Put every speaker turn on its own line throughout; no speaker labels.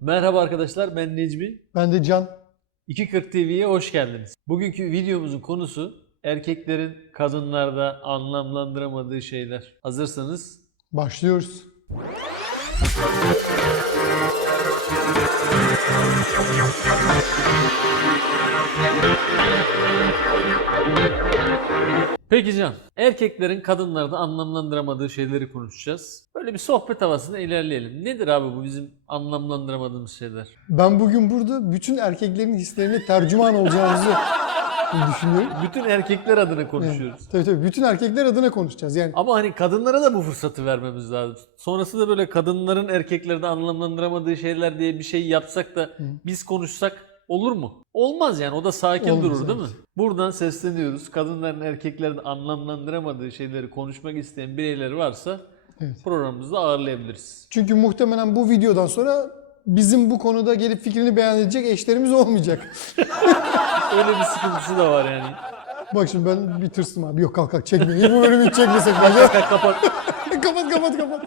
Merhaba arkadaşlar ben Necmi.
Ben de Can.
240 TV'ye hoş geldiniz. Bugünkü videomuzun konusu erkeklerin kadınlarda anlamlandıramadığı şeyler. Hazırsanız
Başlıyoruz.
Peki Can, erkeklerin kadınlarda anlamlandıramadığı şeyleri konuşacağız. Böyle bir sohbet havasında ilerleyelim. Nedir abi bu bizim anlamlandıramadığımız şeyler?
Ben bugün burada bütün erkeklerin hislerine tercüman olacağımızı düşünüyorum.
Bütün erkekler adına konuşuyoruz.
Tabii tabii bütün erkekler adına konuşacağız. Yani
Ama hani kadınlara da bu fırsatı vermemiz lazım. Sonrası da böyle kadınların erkeklerde anlamlandıramadığı şeyler diye bir şey yapsak da biz konuşsak olur mu? Olmaz yani o da sakin
Olmaz,
durur değil
evet.
mi? Buradan sesleniyoruz. Kadınların erkeklerde anlamlandıramadığı şeyleri konuşmak isteyen bireyler varsa
Evet.
programımızda ağırlayabiliriz.
çünkü muhtemelen bu videodan sonra bizim bu konuda gelip fikrini beyan edecek eşlerimiz olmayacak.
Öyle bir sıkıntısı da var yani.
Bak şimdi ben bir tırstım abi. Yok kalk kalk çekmeyin. Bu bölümü hiç çekmesek bence.
Kapat kapat.
kapat kapat kapat.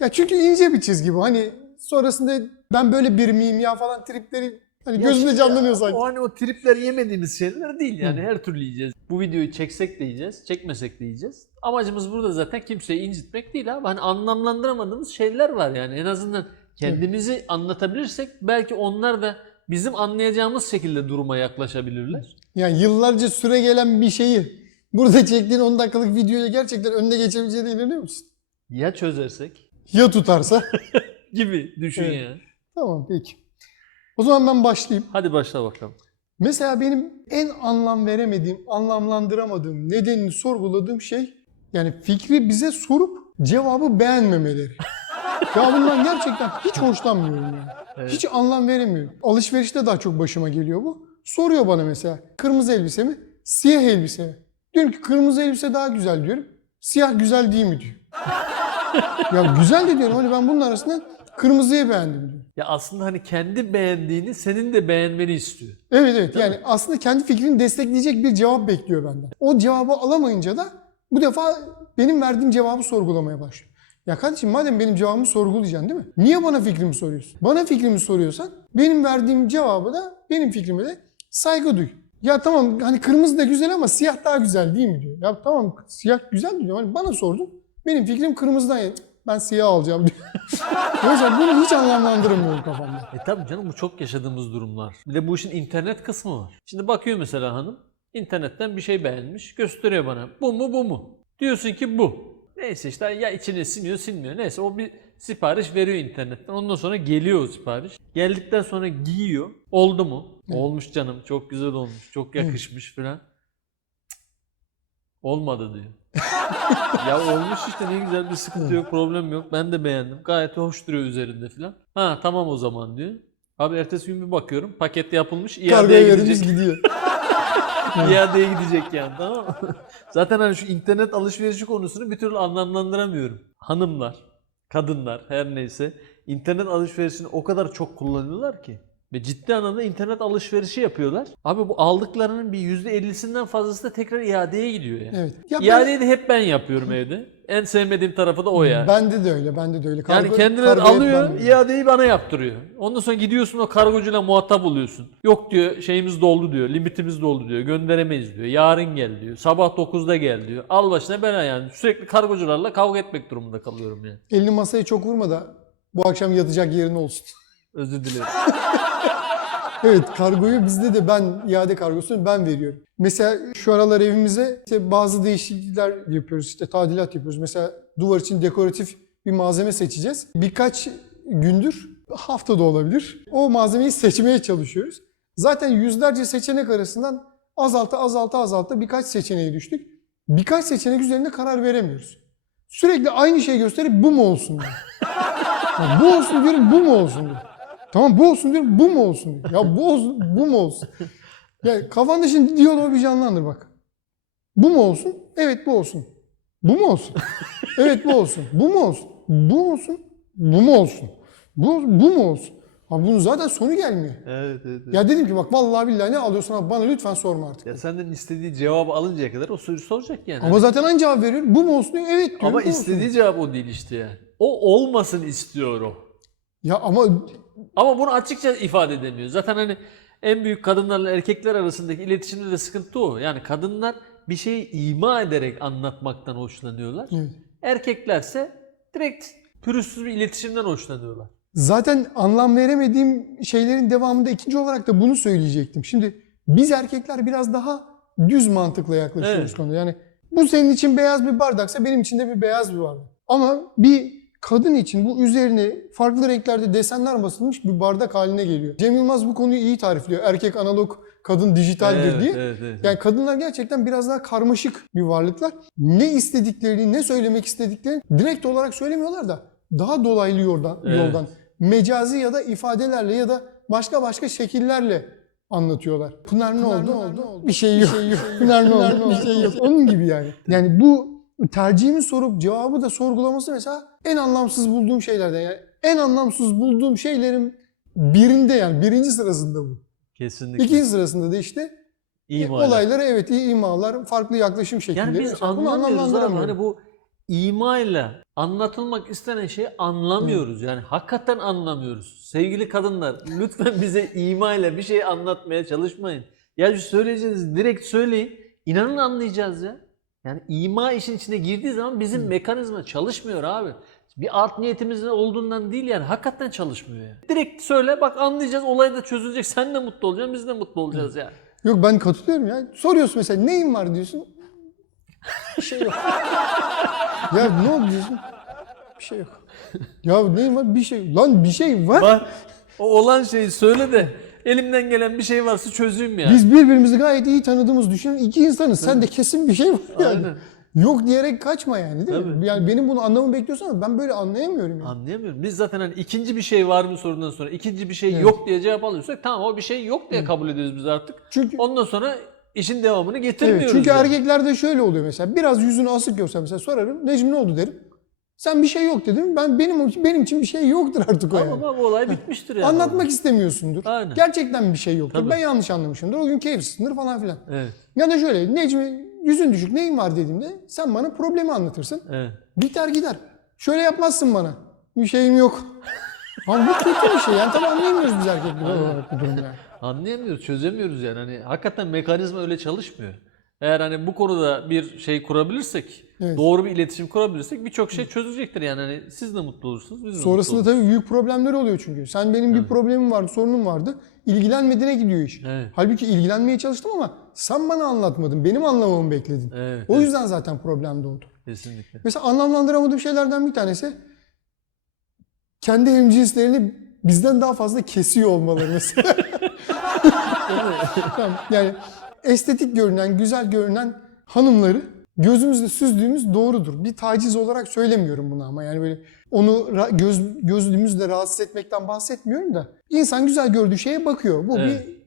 ya çünkü ince bir çizgi bu. Hani sonrasında ben böyle bir miyim ya falan tripleri hani gözünde canlanıyor sanki.
O hani o tripler yemediğimiz şeyler değil yani her türlü yiyeceğiz. Bu videoyu çeksek de yiyeceğiz, çekmesek de yiyeceğiz. Amacımız burada zaten kimseyi incitmek değil abi. Hani anlamlandıramadığımız şeyler var yani. En azından kendimizi anlatabilirsek belki onlar da bizim anlayacağımız şekilde duruma yaklaşabilirler.
Yani yıllarca süre gelen bir şeyi burada çektiğin 10 dakikalık videoya gerçekten önüne geçebileceğine inanıyor musun?
Ya çözersek
Ya tutarsa?
gibi düşün
Evet.
ya.
tamam peki. O zaman ben başlayayım.
Hadi başla bakalım.
Mesela benim en anlam veremediğim, anlamlandıramadığım, nedenini sorguladığım şey yani fikri bize sorup cevabı beğenmemeleri. ya bundan gerçekten hiç hoşlanmıyorum yani.
Evet.
Hiç anlam veremiyorum. Alışverişte daha çok başıma geliyor bu. Soruyor bana mesela kırmızı elbise mi, siyah elbise mi? Diyorum ki kırmızı elbise daha güzel diyorum. Siyah güzel değil mi diyor. ya güzel de diyorum hani ben bunun arasında kırmızıyı beğendim diyor.
Ya aslında hani kendi beğendiğini senin de beğenmeni istiyor.
Evet evet yani aslında kendi fikrini destekleyecek bir cevap bekliyor benden. O cevabı alamayınca da bu defa benim verdiğim cevabı sorgulamaya başlıyor. Ya kardeşim madem benim cevabımı sorgulayacaksın değil mi? Niye bana fikrimi soruyorsun? Bana fikrimi soruyorsan benim verdiğim cevabı da benim fikrime de saygı duy. Ya tamam hani kırmızı da güzel ama siyah daha güzel değil mi diyor. Ya tamam siyah güzel diyor. Hani bana sordun. Benim fikrim kırmızıdan. Cık, Ben siyah alacağım diyor. Mesela bunu hiç anlamlandıramıyorum kafamda.
E tabii canım bu çok yaşadığımız durumlar. Bir de bu işin internet kısmı var. Şimdi bakıyor mesela hanım internetten bir şey beğenmiş gösteriyor bana. Bu mu bu mu? Diyorsun ki bu. Neyse işte ya içine siniyor sinmiyor. Neyse o bir sipariş veriyor internetten. Ondan sonra geliyor o sipariş. Geldikten sonra giyiyor. Oldu mu? Olmuş canım. Çok güzel olmuş. Çok yakışmış falan. Olmadı diyor. ya olmuş işte ne güzel bir sıkıntı yok problem yok. Ben de beğendim. Gayet hoş duruyor üzerinde falan. Ha tamam o zaman diyor. Abi ertesi gün bir bakıyorum paket yapılmış
Kargoya
iadeye gidecek.
gidiyor.
iadeye gidecek yani tamam mı? Zaten hani şu internet alışverişi konusunu bir türlü anlamlandıramıyorum. Hanımlar, kadınlar her neyse internet alışverişini o kadar çok kullanıyorlar ki. Ve ciddi anlamda internet alışverişi yapıyorlar. Abi bu aldıklarının bir %50'sinden fazlası da tekrar iadeye gidiyor yani.
Evet. Ya ben-
İadeyi de hep ben yapıyorum evde. En sevmediğim tarafı da o yani.
Bende de öyle, bende de öyle.
yani
Kargo-
kendileri
kargo hep
alıyor, iadeyi bana yaptırıyor. Ondan sonra gidiyorsun o kargocuyla muhatap oluyorsun. Yok diyor şeyimiz doldu diyor, limitimiz doldu diyor, gönderemeyiz diyor. Yarın gel diyor, sabah 9'da gel diyor. Al başına bela yani. Sürekli kargocularla kavga etmek durumunda kalıyorum yani.
Elini masaya çok vurma da bu akşam yatacak yerin olsun.
Özür dilerim.
evet kargoyu bizde de ben iade kargosunu ben veriyorum. Mesela şu aralar evimize işte bazı değişiklikler yapıyoruz. işte tadilat yapıyoruz. Mesela duvar için dekoratif bir malzeme seçeceğiz. Birkaç gündür haftada olabilir. O malzemeyi seçmeye çalışıyoruz. Zaten yüzlerce seçenek arasından azalta azalta azalta birkaç seçeneğe düştük. Birkaç seçenek üzerinde karar veremiyoruz. Sürekli aynı şeyi gösterip bu mu olsun diyor. Bu olsun diyorum bu mu olsun diyor. Tamam bu olsun diyorum bu mu olsun diyor. Ya bu olsun bu mu olsun. Ya kafanda şimdi diyaloğu bir canlandır bak. Bu mu olsun? Evet bu olsun. Bu mu olsun? Evet bu olsun. Bu mu olsun? Bu olsun. Bu mu olsun? Bu, bu mu olsun? Abi bunun zaten sonu gelmiyor.
evet, evet, evet.
Ya dedim ki bak vallahi billahi ne alıyorsun abi bana lütfen sorma artık.
Ya senden istediği cevabı alıncaya kadar o soruyu soracak yani.
Ama zaten aynı cevap veriyor. Bu mu olsun diyor. Evet diyorum.
Ama
bu olsun.
istediği cevap o değil işte yani. O olmasın istiyor o.
Ya ama
Ama bunu açıkça ifade edemiyor. Zaten hani en büyük kadınlarla erkekler arasındaki iletişimde de sıkıntı o. Yani kadınlar bir şeyi ima ederek anlatmaktan hoşlanıyorlar.
Evet.
Erkeklerse direkt pürüzsüz bir iletişimden hoşlanıyorlar.
Zaten anlam veremediğim şeylerin devamında ikinci olarak da bunu söyleyecektim. Şimdi biz erkekler biraz daha düz mantıkla yaklaşıyoruz
Evet.
konuya. Yani bu senin için beyaz bir bardaksa benim için de bir beyaz bir bardak. Ama bir kadın için bu üzerine farklı renklerde desenler basılmış bir bardak haline geliyor. Cem Yılmaz bu konuyu iyi tarifliyor. Erkek analog, kadın dijitaldir
Evet,
diye.
evet, evet.
Yani kadınlar gerçekten biraz daha karmaşık bir varlıklar. Ne istediklerini, ne söylemek istediklerini direkt olarak söylemiyorlar da daha dolaylı yoldan,
Evet.
yoldan mecazi ya da ifadelerle ya da başka başka şekillerle anlatıyorlar. Pınar ne oldu? oldu? Bir şey yok. Pınar ne oldu? Bir şey yok. Onun gibi yani. Yani bu tercihimi sorup cevabı da sorgulaması mesela en anlamsız bulduğum şeylerden. Yani en anlamsız bulduğum şeylerin birinde yani birinci sırasında bu.
Kesinlikle.
İkinci sırasında da işte
İmalar.
Olaylara evet iyi imalar, farklı yaklaşım şekilleri.
Yani biz anlamıyoruz abi. Hani bu imayla anlatılmak istenen şeyi anlamıyoruz. Yani hakikaten anlamıyoruz. Sevgili kadınlar lütfen bize imayla bir şey anlatmaya çalışmayın. Ya söyleyeceğiniz direkt söyleyin. İnanın anlayacağız ya. Yani ima işin içine girdiği zaman bizim mekanizma çalışmıyor abi. Bir art niyetimizin olduğundan değil yani hakikaten çalışmıyor yani. Direkt söyle bak anlayacağız olay da çözülecek. Sen de mutlu olacaksın biz de mutlu olacağız yani.
Yok ben katılıyorum ya. Soruyorsun mesela neyin var diyorsun. Bir şey yok. ya ne oldu diyorsun. Bir şey yok. Ya neyin var? Bir şey. Lan bir şey var.
Bak o olan şeyi söyle de elimden gelen bir şey varsa çözeyim yani.
Biz birbirimizi gayet iyi tanıdığımız düşünün iki insanız. Sen de kesin bir şey var yani.
Aynen.
Yok diyerek kaçma yani değil mi?
Tabii.
Yani benim bunu anlamamı bekliyorsan ama ben böyle anlayamıyorum yani.
Anlayamıyorum. Biz zaten hani ikinci bir şey var mı sorundan sonra ikinci bir şey
Evet.
yok diye cevap alıyorsak tamam o bir şey yok diye kabul ediyoruz biz artık.
Çünkü
Ondan sonra işin devamını getirmiyoruz.
Evet, çünkü
yani.
erkeklerde şöyle oluyor mesela. Biraz yüzünü asık görsen mesela sorarım. Necmi ne oldu derim. Sen bir şey yok dedim. Ben benim benim için bir şey yoktur artık o yani.
ama bu olay bitmiştir yani.
Anlatmak istemiyorsundur.
Aynen.
Gerçekten bir şey yoktur.
Tabii.
Ben yanlış anlamışımdır. O gün keyifsizsindir falan filan.
Evet.
Ya da şöyle Necmi yüzün düşük neyin var dediğimde sen bana problemi anlatırsın.
Evet.
Biter gider. Şöyle yapmazsın bana. Bir şeyim yok. Ama bu kötü bir şey. Yani tabii anlayamıyoruz biz erkekler olarak bu durumu yani.
Anlayamıyoruz, çözemiyoruz yani. Hani hakikaten mekanizma öyle çalışmıyor. Eğer hani bu konuda bir şey kurabilirsek,
Evet.
doğru bir iletişim kurabilirsek birçok şey çözecektir yani. Hani siz de mutlu olursunuz, biz de
Sonrasında
mutlu oluruz.
tabii büyük problemler oluyor çünkü. Sen benim bir problemim vardı, sorunum vardı. İlgilenmediğine gidiyor iş.
Evet.
Halbuki ilgilenmeye çalıştım ama sen bana anlatmadın. Benim anlamamı bekledin.
Evet,
O
evet,
yüzden zaten problem doğdu.
kesinlikle.
Mesela anlamlandıramadığım şeylerden bir tanesi kendi hemcinslerini bizden daha fazla kesiyor olmaları mesela. Tamam, yani estetik görünen, güzel görünen hanımları gözümüzle süzdüğümüz doğrudur. Bir taciz olarak söylemiyorum bunu ama yani böyle onu göz, gözlüğümüzle rahatsız etmekten bahsetmiyorum da insan güzel gördüğü şeye bakıyor. Bu
Evet.
bir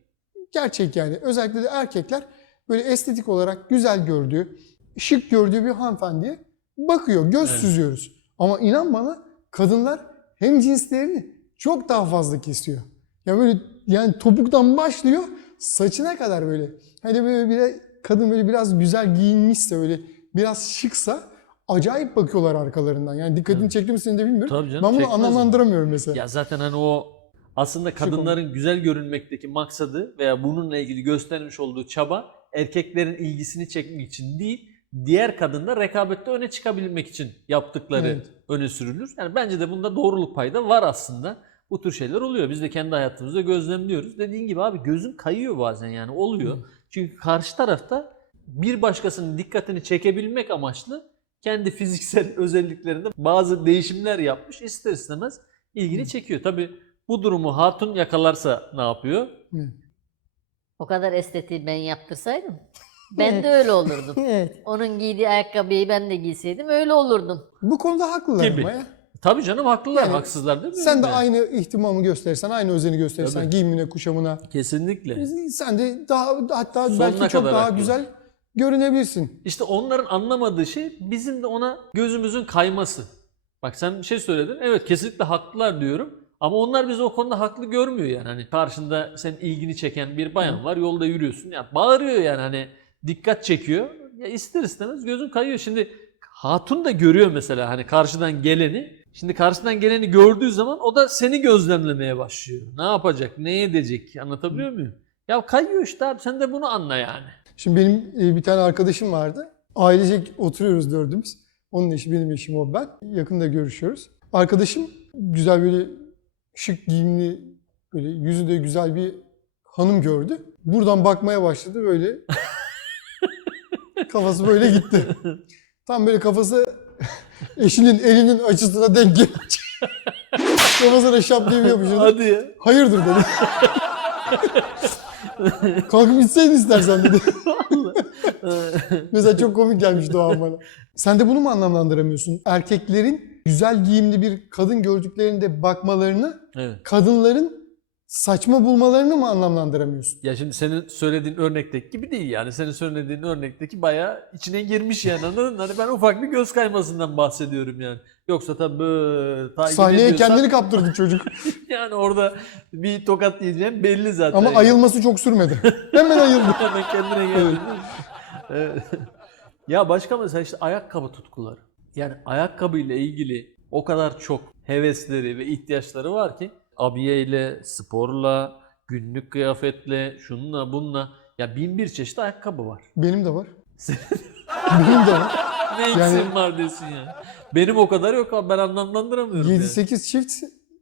gerçek yani. Özellikle de erkekler böyle estetik olarak güzel gördüğü, şık gördüğü bir hanımefendiye bakıyor. Göz
Evet.
süzüyoruz. Ama inan bana kadınlar hem cinslerini çok daha fazla kesiyor. Ya böyle yani topuktan başlıyor saçına kadar böyle. Hani böyle bir kadın böyle biraz güzel giyinmişse böyle biraz şıksa acayip bakıyorlar arkalarından. Yani dikkatini çekti mi senin de bilmiyorum.
Tabii canım,
ben bunu
mi?
anlamlandıramıyorum mesela.
Ya zaten hani o aslında kadınların güzel görünmekteki maksadı veya bununla ilgili göstermiş olduğu çaba erkeklerin ilgisini çekmek için değil, diğer kadınla rekabette öne çıkabilmek için yaptıkları
Evet.
öne sürülür. Yani bence de bunda doğruluk payı da var aslında. Bu tür şeyler oluyor. Biz de kendi hayatımızda gözlemliyoruz. Dediğin gibi abi gözün kayıyor bazen yani oluyor. Çünkü karşı tarafta bir başkasının dikkatini çekebilmek amaçlı kendi fiziksel özelliklerinde bazı değişimler yapmış. İster istemez ilgini çekiyor. Tabi bu durumu hatun yakalarsa ne yapıyor?
O kadar estetiği ben yaptırsaydım ben de öyle olurdum.
Evet.
Onun giydiği ayakkabıyı ben de giyseydim öyle olurdum.
Bu konuda haklılar
Gibi.
ama ya.
Tabii canım haklılar,
Yani
haksızlar değil mi?
Sen de
Yani.
aynı ihtimamı gösterirsen, aynı özeni gösterirsen
Tabii.
giyimine, kuşamına.
Kesinlikle.
Sen de daha hatta
Sonuna
belki çok daha
haklı.
güzel görünebilirsin.
İşte onların anlamadığı şey bizim de ona gözümüzün kayması. Bak sen bir şey söyledin. Evet kesinlikle haklılar diyorum. Ama onlar bizi o konuda haklı görmüyor yani. Hani karşında senin ilgini çeken bir bayan var. Yolda yürüyorsun. Ya bağırıyor yani hani dikkat çekiyor. Ya ister istemez gözün kayıyor. Şimdi hatun da görüyor mesela hani karşıdan geleni. Şimdi karşısından geleni gördüğü zaman o da seni gözlemlemeye başlıyor. Ne yapacak, ne edecek anlatabiliyor muyum? Ya kayıyor işte abi sen de bunu anla yani.
Şimdi benim e, bir tane arkadaşım vardı. Ailecek oturuyoruz dördümüz. Onun eşi, benim eşim o ben. Yakında görüşüyoruz. Arkadaşım güzel böyle şık giyimli, böyle yüzü de güzel bir hanım gördü. Buradan bakmaya başladı böyle. kafası böyle gitti. Tam böyle kafası eşinin elinin açısına denk gelince kafasına şap diye bir yapıştırdı.
Hadi ya.
Hayırdır dedi. Kalkıp gitseydin istersen dedi. Mesela çok komik gelmişti o an bana. Sen de bunu mu anlamlandıramıyorsun? Erkeklerin güzel giyimli bir kadın gördüklerinde bakmalarını,
evet.
kadınların saçma bulmalarını mı anlamlandıramıyorsun?
Ya şimdi senin söylediğin örnekteki gibi değil yani. Senin söylediğin örnekteki bayağı içine girmiş yani anladın mı? Hani ben ufak bir göz kaymasından bahsediyorum yani. Yoksa tabii böyle takip
Sahneye
ediyorsan-
kendini kaptırdı çocuk.
yani orada bir tokat yiyeceğim belli zaten.
Ama
yani.
ayılması çok sürmedi. Hemen ayıldı.
Hemen kendine geldi. Evet. ya başka mesela işte ayakkabı tutkuları. Yani ayakkabıyla ilgili o kadar çok hevesleri ve ihtiyaçları var ki abiyeyle, sporla, günlük kıyafetle, şununla bununla ya bin bir çeşit ayakkabı var.
Benim de var. Benim de var.
Ne eksiğin var desin ya. Benim o kadar yok abi ben anlamlandıramıyorum. yani.
7-8 çift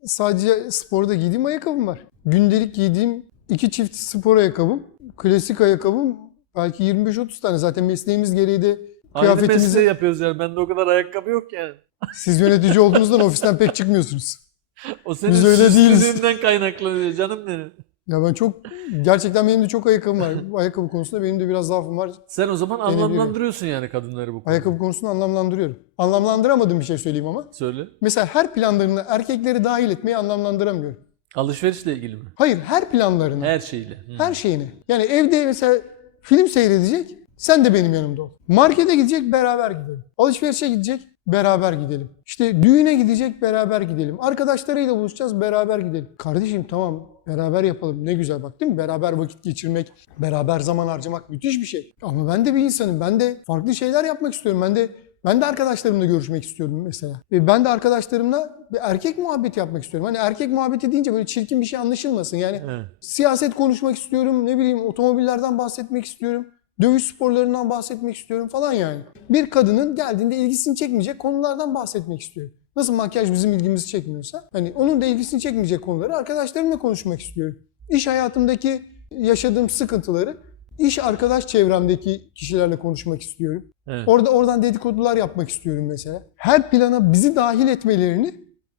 sadece sporda giydiğim ayakkabım var. Gündelik giydiğim 2 çift spor ayakkabım, klasik ayakkabım belki 25-30 tane. Zaten mesleğimiz gereği de
Aynı mesleği
kıyafetimizi...
yapıyoruz yani. Bende o kadar ayakkabı yok yani.
Siz yönetici olduğunuzdan ofisten pek çıkmıyorsunuz.
O senin
Biz öyle değiliz.
süslülüğünden kaynaklanıyor canım benim.
Ya ben çok... Gerçekten benim de çok ayakkabım var. Ayakkabı konusunda benim de biraz zaafım var.
Sen o zaman
Denebilirim.
anlamlandırıyorsun yani kadınları bu konuda.
Ayakkabı konusunu anlamlandırıyorum. Anlamlandıramadığım bir şey söyleyeyim ama.
Söyle.
Mesela her planlarına erkekleri dahil etmeyi anlamlandıramıyorum.
Alışverişle ilgili mi?
Hayır her planlarına.
Her şeyle. Hı.
Her şeyini. Yani evde mesela film seyredecek, sen de benim yanımda ol. Markete gidecek, beraber gidelim. Alışverişe gidecek, beraber gidelim. İşte düğüne gidecek, beraber gidelim. Arkadaşlarıyla buluşacağız, beraber gidelim. Kardeşim tamam, beraber yapalım. Ne güzel bak değil mi? Beraber vakit geçirmek, beraber zaman harcamak müthiş bir şey. Ama ben de bir insanım. Ben de farklı şeyler yapmak istiyorum. Ben de ben de arkadaşlarımla görüşmek istiyorum mesela. Ve ben de arkadaşlarımla bir erkek muhabbeti yapmak istiyorum. Hani erkek muhabbeti deyince böyle çirkin bir şey anlaşılmasın. Yani
Evet.
siyaset konuşmak istiyorum, ne bileyim otomobillerden bahsetmek istiyorum, dövüş sporlarından bahsetmek istiyorum falan yani. Bir kadının geldiğinde ilgisini çekmeyecek konulardan bahsetmek istiyorum. Nasıl makyaj bizim ilgimizi çekmiyorsa, hani onun da ilgisini çekmeyecek konuları arkadaşlarımla konuşmak istiyorum. İş hayatımdaki yaşadığım sıkıntıları iş arkadaş çevremdeki kişilerle konuşmak istiyorum.
Evet.
Orada oradan dedikodular yapmak istiyorum mesela. Her plana bizi dahil etmelerini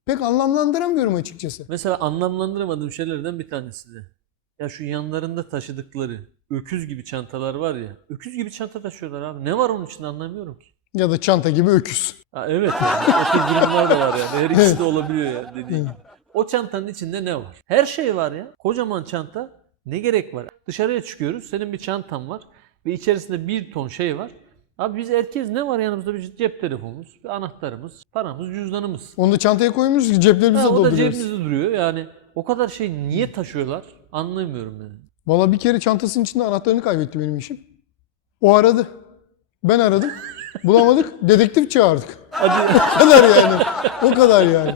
pek anlamlandıramıyorum açıkçası.
Mesela anlamlandıramadığım şeylerden bir tanesi de. Ya şu yanlarında taşıdıkları öküz gibi çantalar var ya. Öküz gibi çanta taşıyorlar abi. Ne var onun içinde anlamıyorum ki.
Ya da çanta gibi öküz.
Ha, evet yani. tür durumlar da var yani. Her ikisi de olabiliyor yani dediğin gibi. O çantanın içinde ne var? Her şey var ya. Kocaman çanta. Ne gerek var? Dışarıya çıkıyoruz. Senin bir çantan var. Ve içerisinde bir ton şey var. Abi biz erkeğiz ne var yanımızda? Bir cep telefonumuz, bir anahtarımız, paramız, cüzdanımız.
Onu da çantaya koymuşuz ki ceplerimize
Ha, o da
dolduruyoruz.
cebimizde duruyor. Yani o kadar şey niye taşıyorlar? Anlamıyorum yani.
Valla bir kere çantasının içinde anahtarını kaybetti benim işim. O aradı. Ben aradım. Bulamadık. Dedektif çağırdık.
Hadi.
O kadar yani. O kadar yani.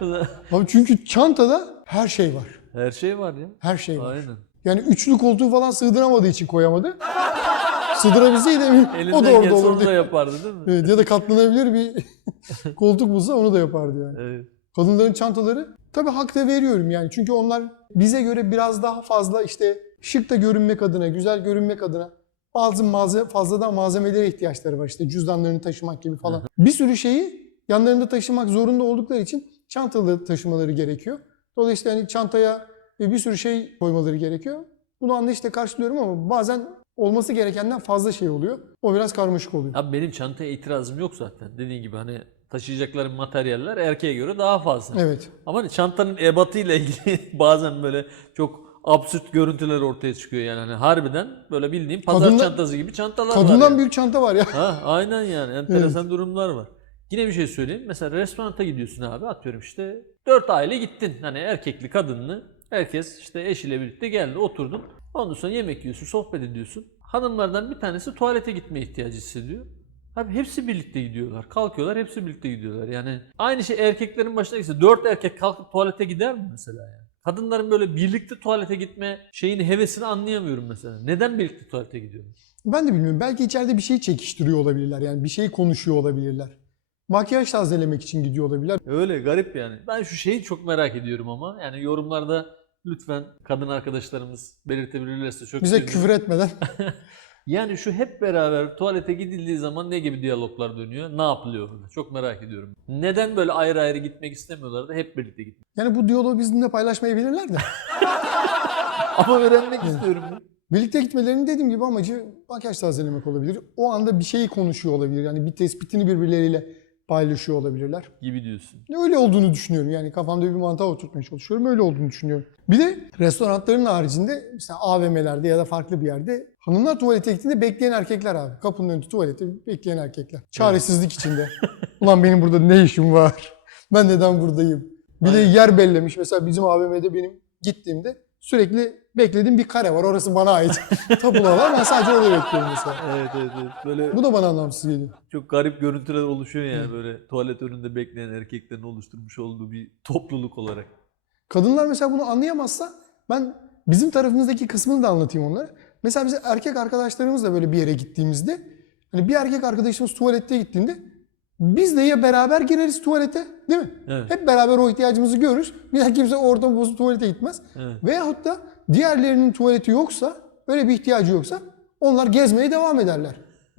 Abi çünkü çantada her şey var.
Her şey var ya.
Her şey var.
Aynen.
Yani üçlü koltuğu falan sığdıramadığı için koyamadı. Sığdırabilseydi o
Elinden
da orada olurdu.
da yapardı değil mi?
Evet, ya da katlanabilir bir koltuk bulsa onu da yapardı yani.
Evet.
Kadınların çantaları tabii hak da veriyorum yani. Çünkü onlar bize göre biraz daha fazla işte şık da görünmek adına, güzel görünmek adına bazı malzeme, fazladan malzemelere ihtiyaçları var. İşte cüzdanlarını taşımak gibi falan. Bir sürü şeyi yanlarında taşımak zorunda oldukları için çantalı taşımaları gerekiyor. Dolayısıyla hani çantaya bir sürü şey koymaları gerekiyor. Bunu anlayışla karşılıyorum ama bazen olması gerekenden fazla şey oluyor. O biraz karmaşık oluyor.
Abi benim çantaya itirazım yok zaten. Dediğin gibi hani taşıyacakları materyaller erkeğe göre daha fazla.
Evet.
Ama çantanın ebatıyla ilgili bazen böyle çok absürt görüntüler ortaya çıkıyor yani. Hani harbiden böyle bildiğim pazar
Kadınla-
çantası gibi çantalar var.
Kadından
yani.
büyük çanta var ya.
Ha, aynen yani. Enteresan durumlar var. Yine bir şey söyleyeyim. Mesela restoranta gidiyorsun abi. Atıyorum işte dört aile gittin. Hani erkekli, kadınlı. Herkes işte eşiyle birlikte geldi, oturdun. Ondan sonra yemek yiyorsun, sohbet ediyorsun. Hanımlardan bir tanesi tuvalete gitmeye ihtiyacı hissediyor. Abi hepsi birlikte gidiyorlar. Kalkıyorlar hepsi birlikte gidiyorlar. Yani aynı şey erkeklerin başına gitse dört erkek kalkıp tuvalete gider mi mesela yani? Kadınların böyle birlikte tuvalete gitme şeyini hevesini anlayamıyorum mesela. Neden birlikte tuvalete gidiyorlar?
Ben de bilmiyorum. Belki içeride bir şey çekiştiriyor olabilirler. Yani bir şey konuşuyor olabilirler. Makyaj tazelemek için gidiyor olabilirler.
Öyle garip yani. Ben şu şeyi çok merak ediyorum ama yani yorumlarda lütfen kadın arkadaşlarımız belirtebilirlerse çok
Bize küfür etmeden.
Yani şu hep beraber tuvalete gidildiği zaman ne gibi diyaloglar dönüyor? Ne yapılıyor orada? Çok merak ediyorum. Neden böyle ayrı ayrı gitmek istemiyorlar da hep birlikte gitmek?
Yani bu diyaloğu bizimle paylaşmayabilirler de.
Ama öğrenmek istiyorum.
Birlikte gitmelerinin dediğim gibi amacı makyaj tazelemek olabilir. O anda bir şeyi konuşuyor olabilir. Yani bir tespitini birbirleriyle paylaşıyor olabilirler.
Gibi diyorsun.
Öyle olduğunu düşünüyorum. Yani kafamda bir mantığa oturtmaya çalışıyorum. Öyle olduğunu düşünüyorum. Bir de restoranların haricinde mesela AVM'lerde ya da farklı bir yerde hanımlar tuvalete gittiğinde bekleyen erkekler abi. Kapının önünde tuvalete bekleyen erkekler. Çaresizlik içinde. Ulan benim burada ne işim var? Ben neden buradayım? Bir de yer bellemiş. Mesela bizim AVM'de benim gittiğimde sürekli beklediğim bir kare var. Orası bana ait. Tapula var. Ben sadece orada bekliyorum mesela.
Evet evet evet. Böyle
Bu da bana anlamsız geliyor.
çok garip görüntüler oluşuyor yani böyle tuvalet önünde bekleyen erkeklerin oluşturmuş olduğu bir topluluk olarak.
Kadınlar mesela bunu anlayamazsa ben bizim tarafımızdaki kısmını da anlatayım onlara. Mesela biz erkek arkadaşlarımızla böyle bir yere gittiğimizde hani bir erkek arkadaşımız tuvalette gittiğinde biz de ya beraber gireriz tuvalete değil mi?
Evet.
Hep beraber o ihtiyacımızı görürüz. Bir daha kimse orada bozup tuvalete gitmez.
Evet.
Veyahut da diğerlerinin tuvaleti yoksa, öyle bir ihtiyacı yoksa onlar gezmeye devam ederler.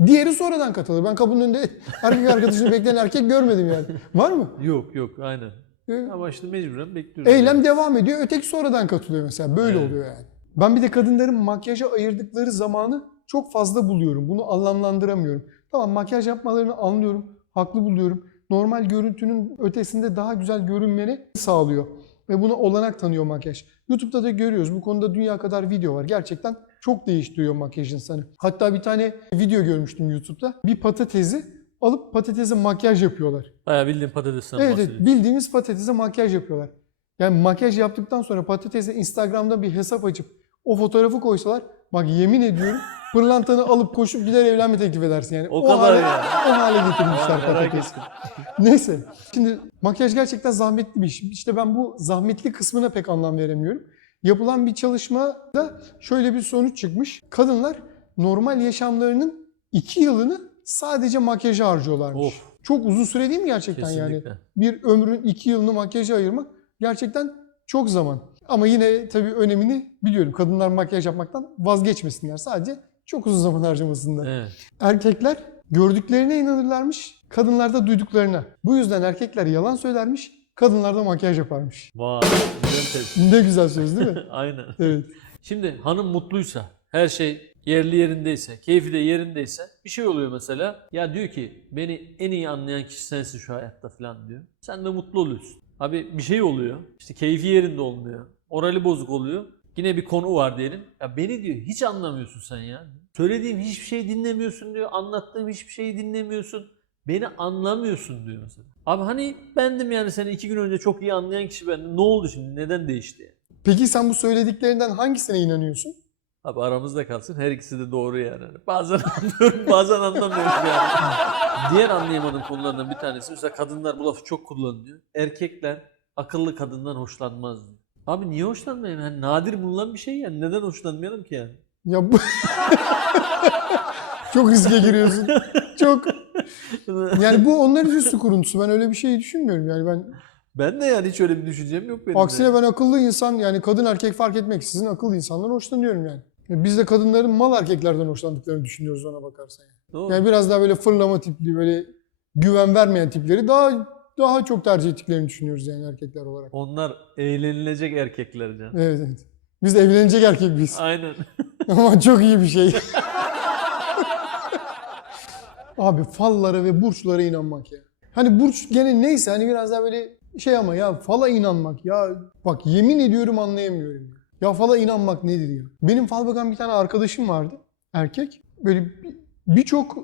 Diğeri sonradan katılır. Ben kapının önünde erkek arkadaşını bekleyen erkek görmedim yani. Var mı?
Yok yok aynen.
Ee,
Ama işte mecburen bekliyoruz.
Eylem devam ediyor. Öteki sonradan katılıyor mesela. Böyle
Evet.
oluyor yani. Ben bir de kadınların makyaja ayırdıkları zamanı çok fazla buluyorum. Bunu anlamlandıramıyorum. Tamam makyaj yapmalarını anlıyorum. Haklı buluyorum. Normal görüntünün ötesinde daha güzel görünmeni sağlıyor. Ve buna olanak tanıyor makyaj. YouTube'da da görüyoruz. Bu konuda dünya kadar video var. Gerçekten çok değiştiriyor makyaj insanı. Hatta bir tane video görmüştüm YouTube'da. Bir patatesi alıp patatese makyaj yapıyorlar.
Bayağı bildiğin patatesten
Evet, evet bildiğimiz patatese makyaj yapıyorlar. Yani makyaj yaptıktan sonra patatese Instagram'da bir hesap açıp o fotoğrafı koysalar bak yemin ediyorum pırlantanı alıp koşup gider evlenme teklif edersin yani.
O kadar
hale,
yani.
O hale getirmişler
ettim.
Neyse. Şimdi makyaj gerçekten zahmetli bir iş. İşte ben bu zahmetli kısmına pek anlam veremiyorum. Yapılan bir çalışmada şöyle bir sonuç çıkmış. Kadınlar normal yaşamlarının iki yılını sadece makyaja harcıyorlarmış.
Of.
Çok uzun süre değil mi gerçekten yani?
Kesinlikle.
Bir ömrün iki yılını makyaja ayırmak gerçekten çok zaman. Ama yine tabii önemini biliyorum. Kadınlar makyaj yapmaktan vazgeçmesinler. Sadece çok uzun zaman harcamasınlar.
Evet.
Erkekler gördüklerine inanırlarmış, kadınlar da duyduklarına. Bu yüzden erkekler yalan söylermiş, kadınlar da makyaj yaparmış.
Vay. Güzel.
Ne güzel söz değil mi?
Aynen.
Evet.
Şimdi hanım mutluysa, her şey yerli yerindeyse, keyfi de yerindeyse bir şey oluyor mesela. Ya diyor ki beni en iyi anlayan kişi sensin şu hayatta falan diyor. Sen de mutlu oluyorsun. Abi bir şey oluyor. İşte keyfi yerinde olmuyor. Orali bozuk oluyor. Yine bir konu var diyelim. Ya beni diyor hiç anlamıyorsun sen ya. Söylediğim hiçbir şey dinlemiyorsun diyor. Anlattığım hiçbir şeyi dinlemiyorsun. Beni anlamıyorsun diyor mesela. Abi hani bendim yani seni iki gün önce çok iyi anlayan kişi bendim. Ne oldu şimdi? Neden değişti?
Peki sen bu söylediklerinden hangisine inanıyorsun?
Abi aramızda kalsın her ikisi de doğru yani. Bazen anlıyorum bazen anlamıyorum yani. Diğer anlayamadığım konulardan bir tanesi mesela kadınlar bu lafı çok kullanıyor. Erkekler akıllı kadından hoşlanmaz diyor. Abi niye hoşlanmayayım? Yani nadir bulunan bir şey yani. Neden hoşlanmayalım ki yani?
Ya bu... Çok riske giriyorsun. Çok. Yani bu onların üstü kuruntusu. Ben öyle bir şey düşünmüyorum. Yani ben
ben de yani hiç öyle bir düşüncem yok benim de.
aksine ben akıllı insan yani kadın erkek fark etmeksizin akıllı insandan hoşlanıyorum yani. Biz de kadınların mal erkeklerden hoşlandıklarını düşünüyoruz ona bakarsan. Yani.
Doğru.
Yani biraz daha böyle fırlama tipli, böyle güven vermeyen tipleri daha daha çok tercih ettiklerini düşünüyoruz yani erkekler olarak.
Onlar eğlenilecek erkekler can.
Evet evet. Biz de evlenecek erkek biz.
Aynen.
Ama çok iyi bir şey. Abi fallara ve burçlara inanmak ya. Hani burç gene neyse hani biraz daha böyle şey ama ya fala inanmak ya bak yemin ediyorum anlayamıyorum. Ya, ya fala inanmak nedir ya? Benim fal bakan bir tane arkadaşım vardı. Erkek. Böyle bir- birçok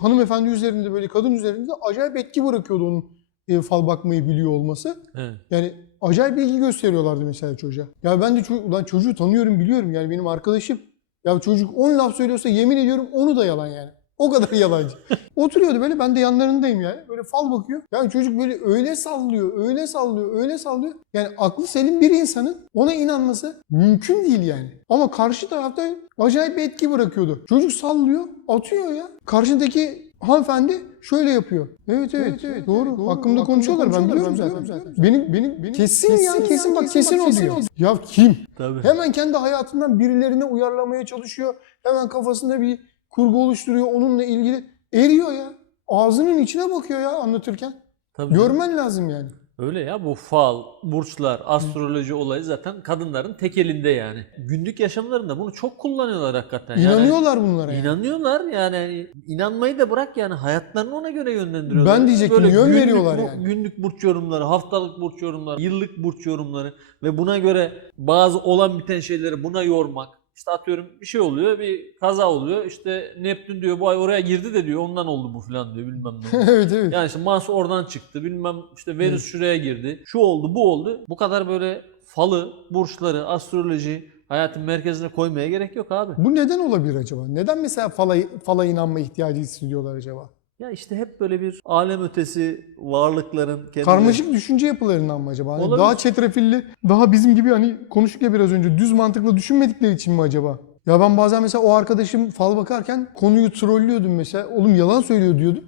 hanımefendi üzerinde böyle kadın üzerinde acayip etki bırakıyordu onun e, fal bakmayı biliyor olması.
Evet.
Yani acayip ilgi gösteriyorlardı mesela çocuğa. Ya ben de ço- ulan çocuğu tanıyorum biliyorum yani benim arkadaşım. Ya çocuk 10 laf söylüyorsa yemin ediyorum onu da yalan yani. O kadar yalancı. Oturuyordu böyle ben de yanlarındayım yani. Böyle fal bakıyor. Yani çocuk böyle öyle sallıyor, öyle sallıyor, öyle sallıyor. Yani aklı selim bir insanın ona inanması mümkün değil yani. Ama karşı tarafta acayip bir etki bırakıyordu. Çocuk sallıyor, atıyor ya. Karşıdaki hanımefendi şöyle yapıyor. Evet evet, evet, doğru. Hakkımda konuşuyorlar ben biliyorum zaten. Benim benim, kesin, ya kesin, bak kesin, o diyor. Ya kim?
Tabii.
Hemen kendi hayatından birilerine uyarlamaya çalışıyor. Hemen kafasında bir kurgu oluşturuyor onunla ilgili. Eriyor ya. Ağzının içine bakıyor ya anlatırken.
Tabii.
Görmen lazım yani.
Öyle ya bu fal, burçlar, astroloji olayı zaten kadınların tek elinde yani. Günlük yaşamlarında bunu çok kullanıyorlar hakikaten. Yani
İnanıyorlar bunlara yani.
İnanıyorlar yani inanmayı da bırak yani hayatlarını ona göre yönlendiriyorlar.
Ben diyecektim, yön
günlük
veriyorlar
bu-
yani.
Günlük burç yorumları, haftalık burç yorumları, yıllık burç yorumları ve buna göre bazı olan biten şeyleri buna yormak. İşte atıyorum bir şey oluyor, bir kaza oluyor. İşte Neptün diyor bu ay oraya girdi de diyor ondan oldu bu falan diyor bilmem ne.
evet evet.
Yani işte Mars oradan çıktı. Bilmem işte Venüs şuraya girdi. Şu oldu, bu oldu. Bu kadar böyle falı, burçları, astroloji hayatın merkezine koymaya gerek yok abi.
Bu neden olabilir acaba? Neden mesela fala, fala inanma ihtiyacı hissediyorlar acaba?
Ya işte hep böyle bir alem ötesi varlıkların kendileri...
Karmaşık düşünce yapılarından mı acaba? Hani
Olabilir.
daha çetrefilli, daha bizim gibi hani konuştuk ya biraz önce düz mantıklı düşünmedikleri için mi acaba? Ya ben bazen mesela o arkadaşım fal bakarken konuyu trollüyordum mesela. Oğlum yalan söylüyor diyordum.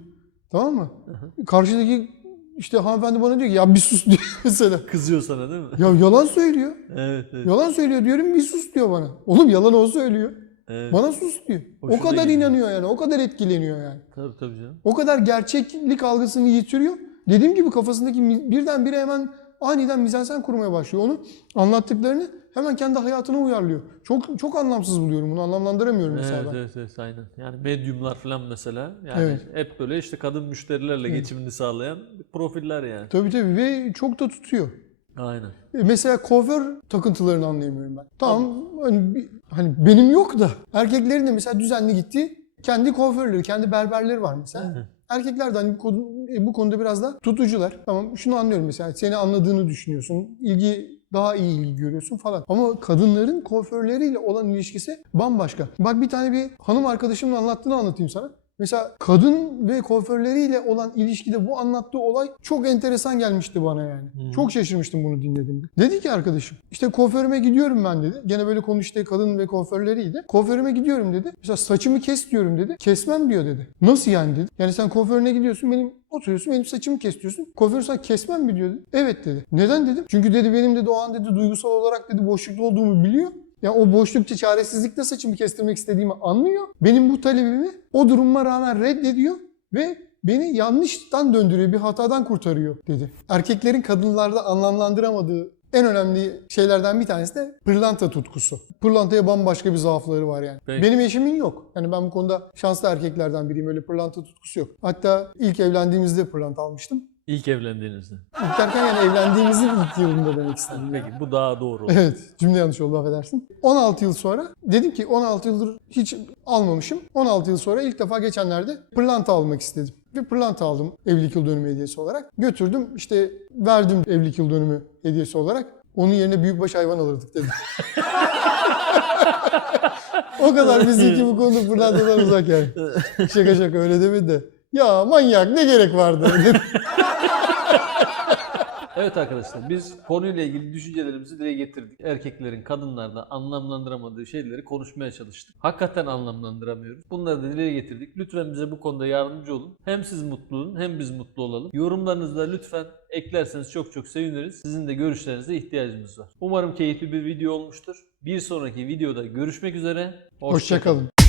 Tamam mı? Karşıdaki işte hanımefendi bana diyor ki ya bir sus diyor mesela.
Kızıyor sana değil mi?
Ya yalan söylüyor.
evet, evet.
Yalan söylüyor diyorum bir sus diyor bana. Oğlum yalan o söylüyor.
Evet.
Bana sus diyor.
Hoşuna
o kadar
gidiyor.
inanıyor yani. O kadar etkileniyor yani.
Tabii tabii canım.
O kadar gerçeklik algısını yitiriyor. Dediğim gibi kafasındaki birdenbire hemen aniden mizansen kurmaya başlıyor. Onu anlattıklarını hemen kendi hayatına uyarlıyor. Çok çok anlamsız buluyorum bunu. Anlamlandıramıyorum mesela
Evet,
ben.
evet, evet, aynen. Yani medyumlar falan mesela. Yani
Evet.
hep böyle işte kadın müşterilerle geçimini sağlayan profiller yani.
Tabii tabii ve çok da tutuyor.
Aynen.
E, Mesela kuaför takıntılarını anlayamıyorum ben. Tamam hani, hani benim yok da erkeklerin de mesela düzenli gittiği kendi kuaförleri, kendi berberleri var mesela. Erkekler de hani e, bu konuda biraz da tutucular. Tamam şunu anlıyorum mesela seni anladığını düşünüyorsun. ilgi daha iyi ilgi görüyorsun falan. Ama kadınların kuaförleriyle olan ilişkisi bambaşka. Bak bir tane bir hanım arkadaşımın anlattığını anlatayım sana. Mesela kadın ve kuaförleriyle olan ilişkide bu anlattığı olay çok enteresan gelmişti bana yani. Çok şaşırmıştım bunu dinlediğimde. Dedi ki arkadaşım işte kuaförüme gidiyorum ben dedi. Gene böyle konu işte kadın ve kuaförleriydi. Kuaförüme gidiyorum dedi. Mesela saçımı kes diyorum dedi. Kesmem diyor dedi. Nasıl yani dedi. Yani sen kuaförüne gidiyorsun benim oturuyorsun benim saçımı kes diyorsun. Kuaför sana kesmem mi diyor dedi. Evet dedi. Neden dedim. Çünkü dedi benim dedi o an dedi duygusal olarak dedi boşlukta olduğumu biliyor. Ya o boşlukça çaresizlikte saçımı kestirmek istediğimi anlıyor. Benim bu talebimi o duruma rağmen reddediyor ve beni yanlıştan döndürüyor, bir hatadan kurtarıyor dedi. Erkeklerin kadınlarda anlamlandıramadığı en önemli şeylerden bir tanesi de pırlanta tutkusu. Pırlantaya bambaşka bir zaafları var yani.
Peki.
Benim eşimin yok. Yani ben bu konuda şanslı erkeklerden biriyim. Öyle pırlanta tutkusu yok. Hatta ilk evlendiğimizde pırlanta almıştım.
İlk evlendiğinizde.
İlk derken yani evlendiğimizin ilk yılında demek istedim.
Peki bu daha doğru. oldu.
Evet, cümle yanlış oldu affedersin. 16 yıl sonra dedim ki 16 yıldır hiç almamışım. 16 yıl sonra ilk defa geçenlerde pırlanta almak istedim. Ve pırlanta aldım evlilik yıl dönümü hediyesi olarak. Götürdüm işte verdim evlilik yıl dönümü hediyesi olarak. Onun yerine büyükbaş hayvan alırdık dedim. o kadar bizimki bu konuda pırlantadan uzak yani. Şaka şaka öyle demedi de. Ya manyak ne gerek vardı dedim.
Evet arkadaşlar biz konuyla ilgili düşüncelerimizi dile getirdik. Erkeklerin kadınlarda anlamlandıramadığı şeyleri konuşmaya çalıştık. Hakikaten anlamlandıramıyoruz. Bunları da dile getirdik. Lütfen bize bu konuda yardımcı olun. Hem siz mutlu olun hem biz mutlu olalım. Yorumlarınızı da lütfen eklerseniz çok çok seviniriz. Sizin de görüşlerinize ihtiyacımız var. Umarım keyifli bir video olmuştur. Bir sonraki videoda görüşmek üzere.
Hoşçakalın.